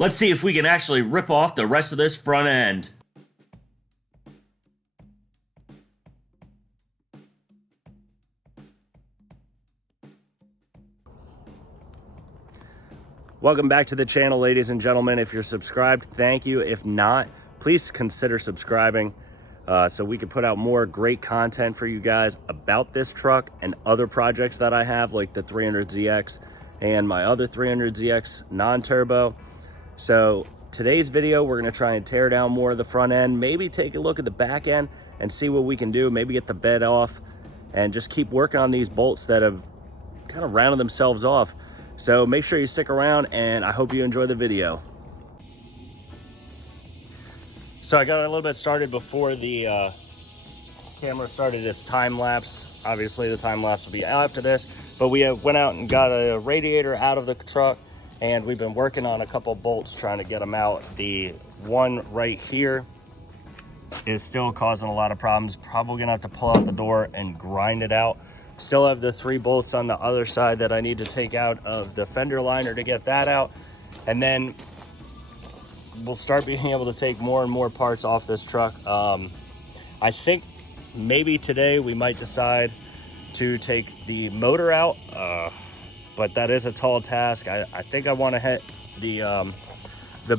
Let's see if we can actually rip off the rest of this front end. Welcome back to the channel, ladies and gentlemen. If you're subscribed, thank you. If not, please consider subscribing so we can put out more great content for you guys about this truck and other projects that I have, like the 300ZX and my other 300ZX non-turbo. So today's video, we're gonna try and tear down more of the front end, maybe take a look at the back end and see what we can do, maybe get the bed off and just keep working on these bolts that have kind of rounded themselves off. So make sure you stick around and I hope you enjoy the video. So I got a little bit started before the camera started its time lapse. Obviously the time lapse will be after this, but we went out and got a radiator out of the truck and we've been working on a couple bolts trying to get them out. The one right here is still causing a lot of problems. Probably gonna have to pull out the door and grind it out. Still have the 3 bolts on the other side that I need to take out of the fender liner to get that out. And then we'll start being able to take more and more parts off this truck. I think maybe today we might decide to take the motor out, but that is a tall task. I think I want to hit the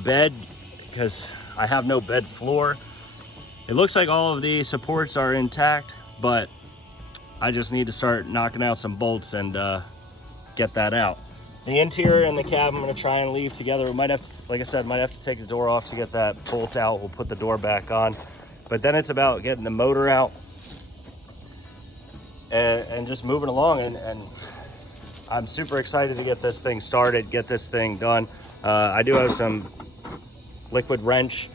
bed because I have no bed floor. It looks like all of the supports are intact, but I just need to start knocking out some bolts and get that out. The interior and the cab I'm gonna try and leave together. We might have to, like I said, might have to take the door off to get that bolt out. We'll put the door back on. But then it's about getting the motor out and just moving along. And I'm super excited to get this thing started, get this thing done. I do have some liquid wrench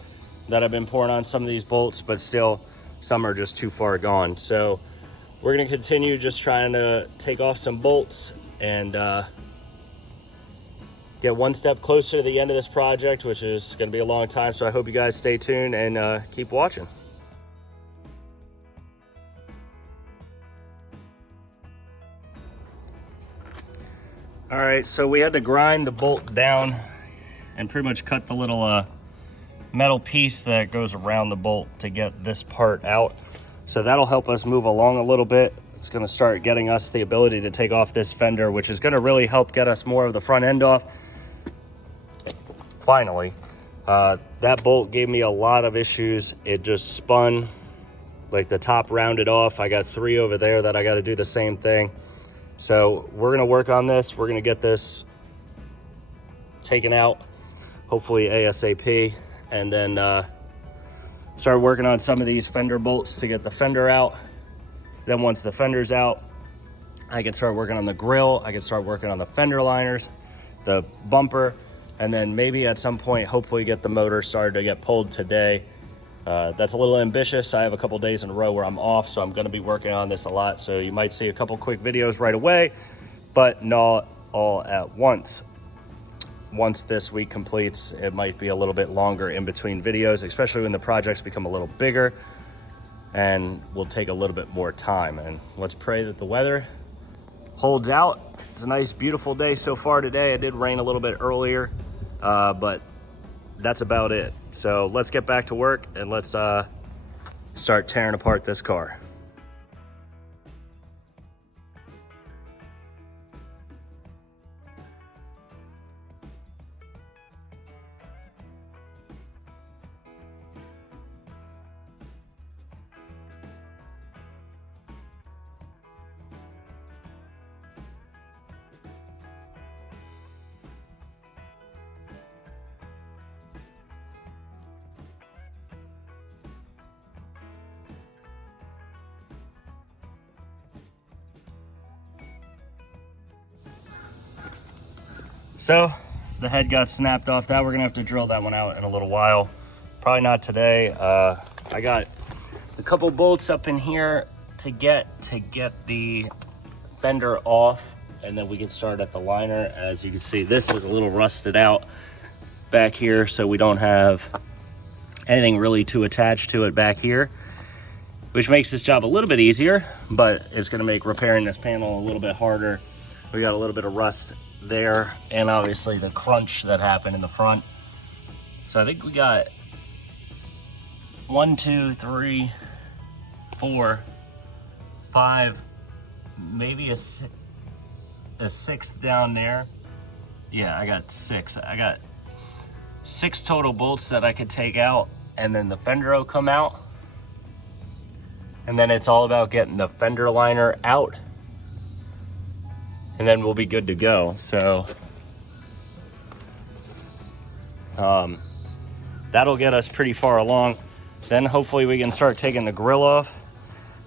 that I've been pouring on some of these bolts, but still some are just too far gone. So we're gonna continue just trying to take off some bolts and get one step closer to the end of this project, which is gonna be a long time. So I hope you guys stay tuned and keep watching. All right, so we had to grind the bolt down and pretty much cut the little metal piece that goes around the bolt to get this part out. So that'll help us move along a little bit. It's gonna start getting us the ability to take off this fender, which is gonna really help get us more of the front end off. Finally, that bolt gave me a lot of issues. It just spun, like the top rounded off. I got 3 over there that I gotta do the same thing. So we're gonna work on this. We're gonna get this taken out, hopefully ASAP, and then start working on some of these fender bolts to get the fender out. Then once the fender's out, I can start working on the grill. I can start working on the fender liners, the bumper, and then maybe at some point, hopefully get the motor started to get pulled today. That's a little ambitious. I have a couple days in a row where I'm off, so I'm gonna be working on this a lot. So you might see a couple quick videos right away, but not all at once. Once this week completes, it might be a little bit longer in between videos, especially when the projects become a little bigger and will take a little bit more time. And let's pray that the weather holds out. It's a nice, beautiful day so far today. It did rain a little bit earlier, but that's about it. So let's get back to work and let's start tearing apart this car. So the head got snapped off that. We're gonna have to drill that one out in a little while. Probably not today. I got a couple bolts up in here to get the fender off, and then we can start at the liner. As you can see, this is a little rusted out back here, so we don't have anything really to attach to it back here, which makes this job a little bit easier, but it's gonna make repairing this panel a little bit harder. We got a little bit of rust there, and obviously the crunch that happened in the front So I think we got 1, 2, 3, 4, 5, maybe a sixth down there. Yeah, I got 6. I got 6 total bolts that I could take out, and then the fender will come out. And then it's all about getting the fender liner out, and then we'll be good to go. So that'll get us pretty far along. Then hopefully we can start taking the grill off,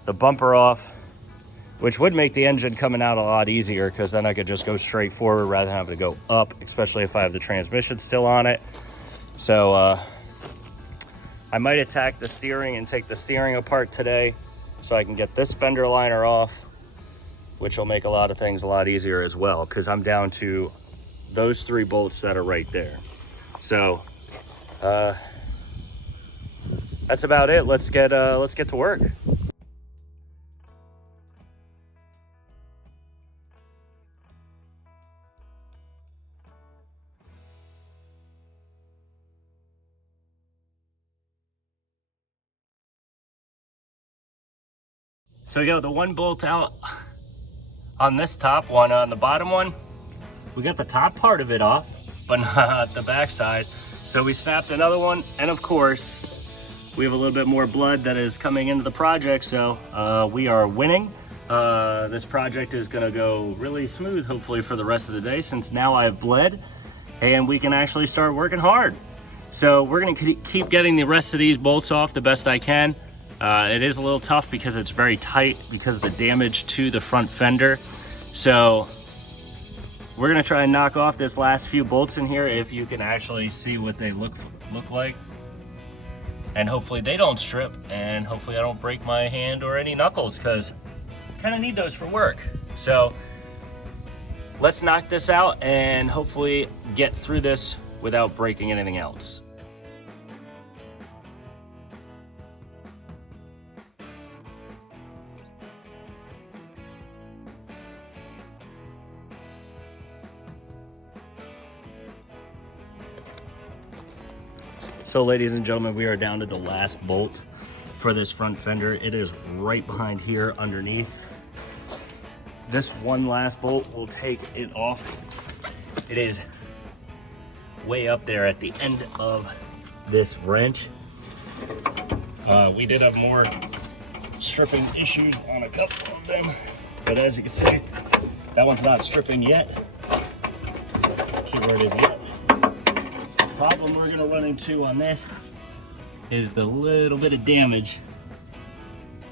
the bumper off, which would make the engine coming out a lot easier, because then I could just go straight forward rather than having to go up, especially if I have the transmission still on it. So I might attack the steering and take the steering apart today so I can get this fender liner off, which will make a lot of things a lot easier as well, because I'm down to those 3 bolts that are right there. So that's about it. Let's get to work. So we got the 1 bolt out on this top one. On the bottom one, we got the top part of it off, but not the back side. So we snapped another one, and of course, we have a little bit more blood that is coming into the project, so we are winning. This project is gonna go really smooth, hopefully, for the rest of the day, since now I've bled, and we can actually start working hard. So we're gonna keep getting the rest of these bolts off the best I can. It is a little tough because it's very tight because of the damage to the front fender. So we're gonna try and knock off this last few bolts in here, if you can actually see what they look like. And hopefully they don't strip, and hopefully I don't break my hand or any knuckles, because I kind of need those for work. So let's knock this out and hopefully get through this without breaking anything else. So ladies and gentlemen, we are down to the last bolt for this front fender. It is right behind here underneath. This one last bolt will take it off. It is way up there at the end of this wrench. We did have more stripping issues on a couple of them, but as you can see, that one's not stripping yet. Keyword is yet. Problem we're going to run into on this is the little bit of damage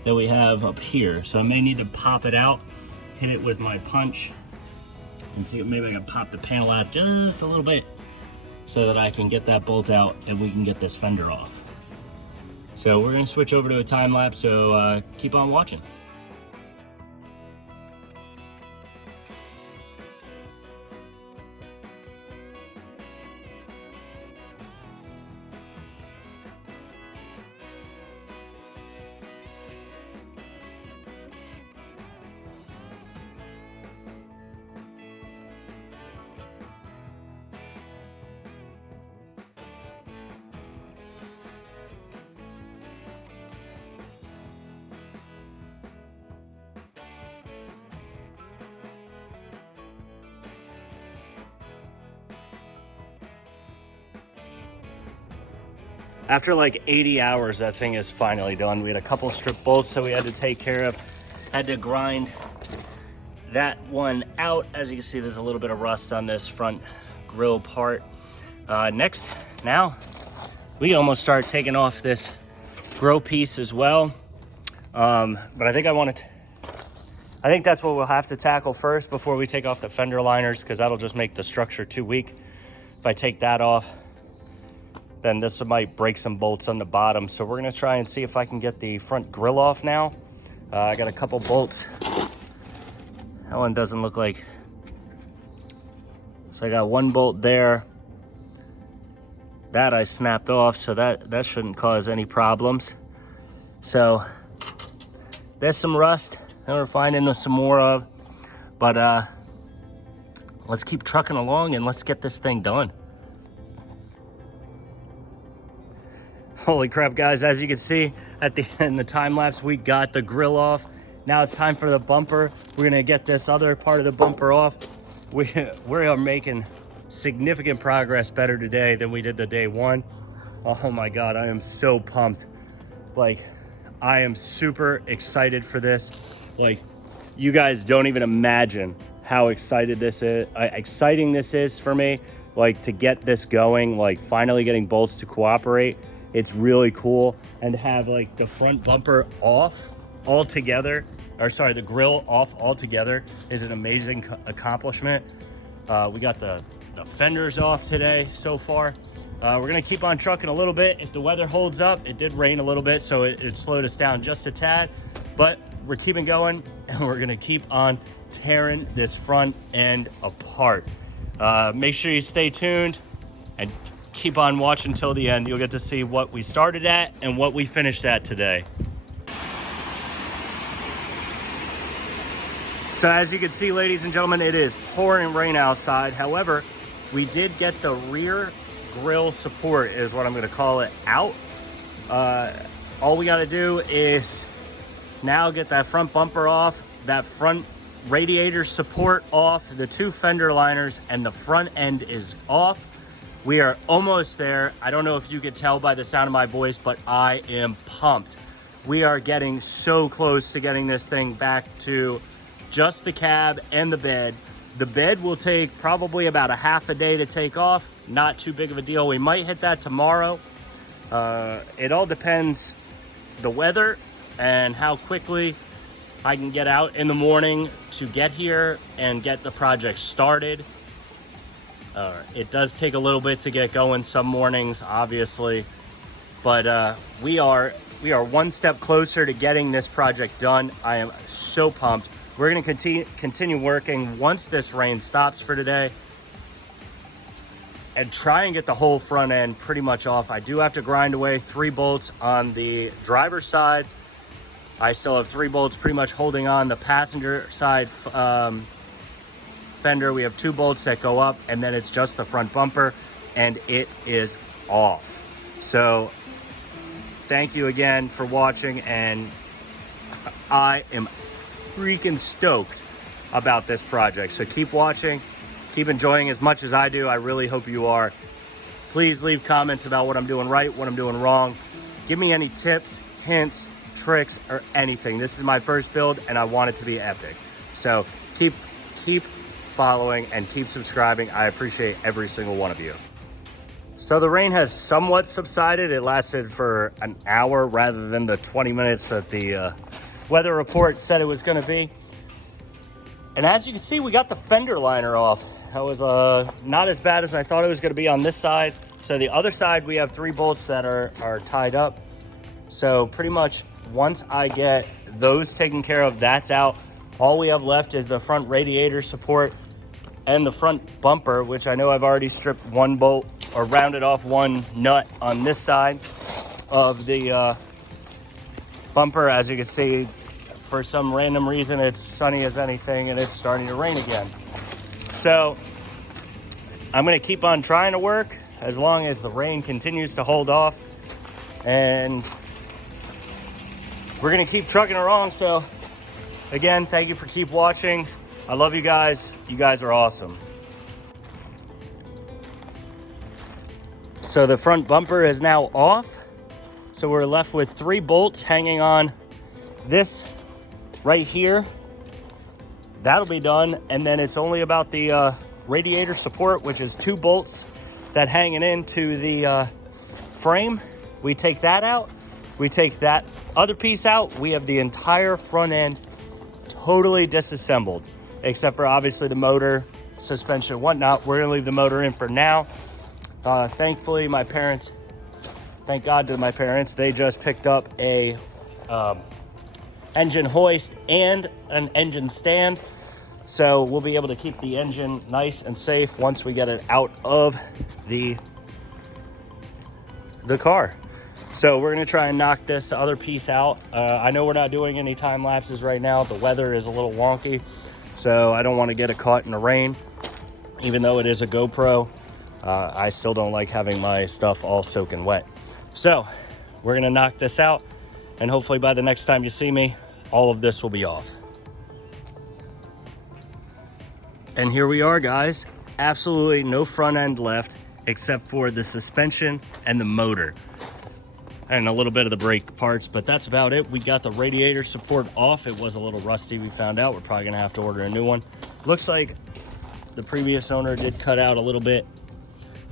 that we have up here. So I may need to pop it out, hit it with my punch, and see if maybe I can pop the panel out just a little bit so that I can get that bolt out and we can get this fender off. So we're going to switch over to a time lapse, so keep on watching. After like 80 hours, that thing is finally done. We had a couple strip bolts that we had to take care of. Had to grind that one out. As you can see, there's a little bit of rust on this front grill part. Now we almost start taking off this grill piece as well. But I think I think that's what we'll have to tackle first before we take off the fender liners, because that'll just make the structure too weak. If I take that off, then this might break some bolts on the bottom. So we're gonna try and see if I can get the front grill off now. I got a couple bolts. That one doesn't look like, so I got one bolt there. That I snapped off, so that shouldn't cause any problems. So there's some rust that we're finding some more of, but let's keep trucking along and let's get this thing done. Holy crap, guys, as you can see in the time lapse, we got the grill off. Now it's time for the bumper. We're gonna get this other part of the bumper off. We are making significant progress better today than we did the day one. Oh my God, I am so pumped. Like, I am super excited for this. Like, you guys don't even imagine how exciting this is for me. Like, to get this going, like finally getting bolts to cooperate. It's really cool. And to have like the front bumper off altogether, or sorry, the grill off altogether is an amazing accomplishment. We got the fenders off today so far. We're gonna keep on trucking a little bit. If the weather holds up, it did rain a little bit, so it slowed us down just a tad, but we're keeping going and we're gonna keep on tearing this front end apart. Make sure you stay tuned and keep on watching till the end. You'll get to see what we started at and what we finished at today. So as you can see, ladies and gentlemen, it is pouring rain outside. However, we did get the rear grill support, is what I'm gonna call it, out. All we gotta do is now get that front bumper off, that front radiator support off, the two fender liners, and the front end is off. We are almost there. I don't know if you could tell by the sound of my voice, but I am pumped. We are getting so close to getting this thing back to just the cab and the bed. The bed will take probably about a half a day to take off. Not too big of a deal. We might hit that tomorrow. It all depends the weather and how quickly I can get out in the morning to get here and get the project started. It does take a little bit to get going some mornings, obviously, but we are one step closer to getting this project done. I am so pumped. We're going to continue working once this rain stops for today and try and get the whole front end pretty much off. I do have to grind away 3 bolts on the driver's side. I still have 3 bolts pretty much holding on the passenger side fender. We have 2 bolts that go up, and then it's just the front bumper, and it is off. So thank you again for watching, and I am freaking stoked about this project. So keep watching, keep enjoying as much as I do. I really hope you are. Please leave comments about what I'm doing right, what I'm doing wrong. Give me any tips, hints, tricks, or anything. This is my first build and I want it to be epic. So keep following and keep subscribing. I appreciate every single one of you. So the rain has somewhat subsided. It lasted for an hour rather than the 20 minutes that the weather report said it was going to be. And as you can see, we got the fender liner off. That was not as bad as I thought it was going to be on this side. So the other side, we have 3 bolts that are tied up. So pretty much once I get those taken care of, that's out. All we have left is the front radiator support and the front bumper, which I know I've already stripped 1 bolt or rounded off 1 nut on this side of the bumper. As you can see, for some random reason, it's sunny as anything and it's starting to rain again. So I'm gonna keep on trying to work as long as the rain continues to hold off, and we're gonna keep trucking along. So again, thank you for keep watching. I love you guys. You guys are awesome. So the front bumper is now off. So we're left with 3 bolts hanging on this right here. That'll be done. And then it's only about the radiator support, which is 2 bolts that hanging into the frame. We take that out. We take that other piece out. We have the entire front end totally disassembled, except for obviously the motor, suspension, whatnot. We're gonna leave the motor in for now. Thankfully, my parents, thank God to my parents, they just picked up a engine hoist and an engine stand. So we'll be able to keep the engine nice and safe once we get it out of the car. So we're gonna try and knock this other piece out. I know we're not doing any time lapses right now. The weather is a little wonky, so I don't want to get it caught in the rain. Even though it is a GoPro, I still don't like having my stuff all soaking wet. So we're gonna knock this out, and hopefully by the next time you see me, all of this will be off. And here we are, guys. Absolutely no front end left except for the suspension and the motor and a little bit of the brake parts, but that's about it. We got the radiator support off. It was a little rusty, we found out. We're probably gonna have to order a new one. Looks like the previous owner did cut out a little bit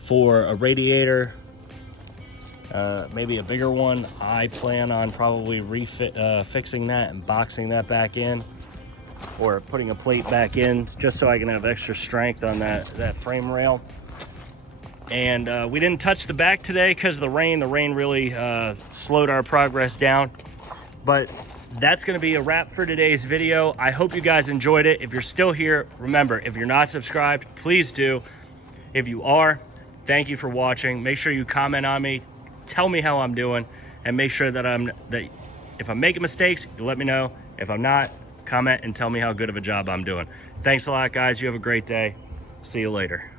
for a radiator, maybe a bigger one. I plan on probably fixing that and boxing that back in, or putting a plate back in just so I can have extra strength on that frame rail. And we didn't touch the back today because of the rain. The rain really slowed our progress down. But that's going to be a wrap for today's video. I hope you guys enjoyed it. If you're still here, remember, if you're not subscribed, please do. If you are, thank you for watching. Make sure you comment on me, tell me how I'm doing, and make sure that if I'm making mistakes, you let me know. If I'm not, comment and tell me how good of a job I'm doing. Thanks a lot, guys. You have a great day. See you later.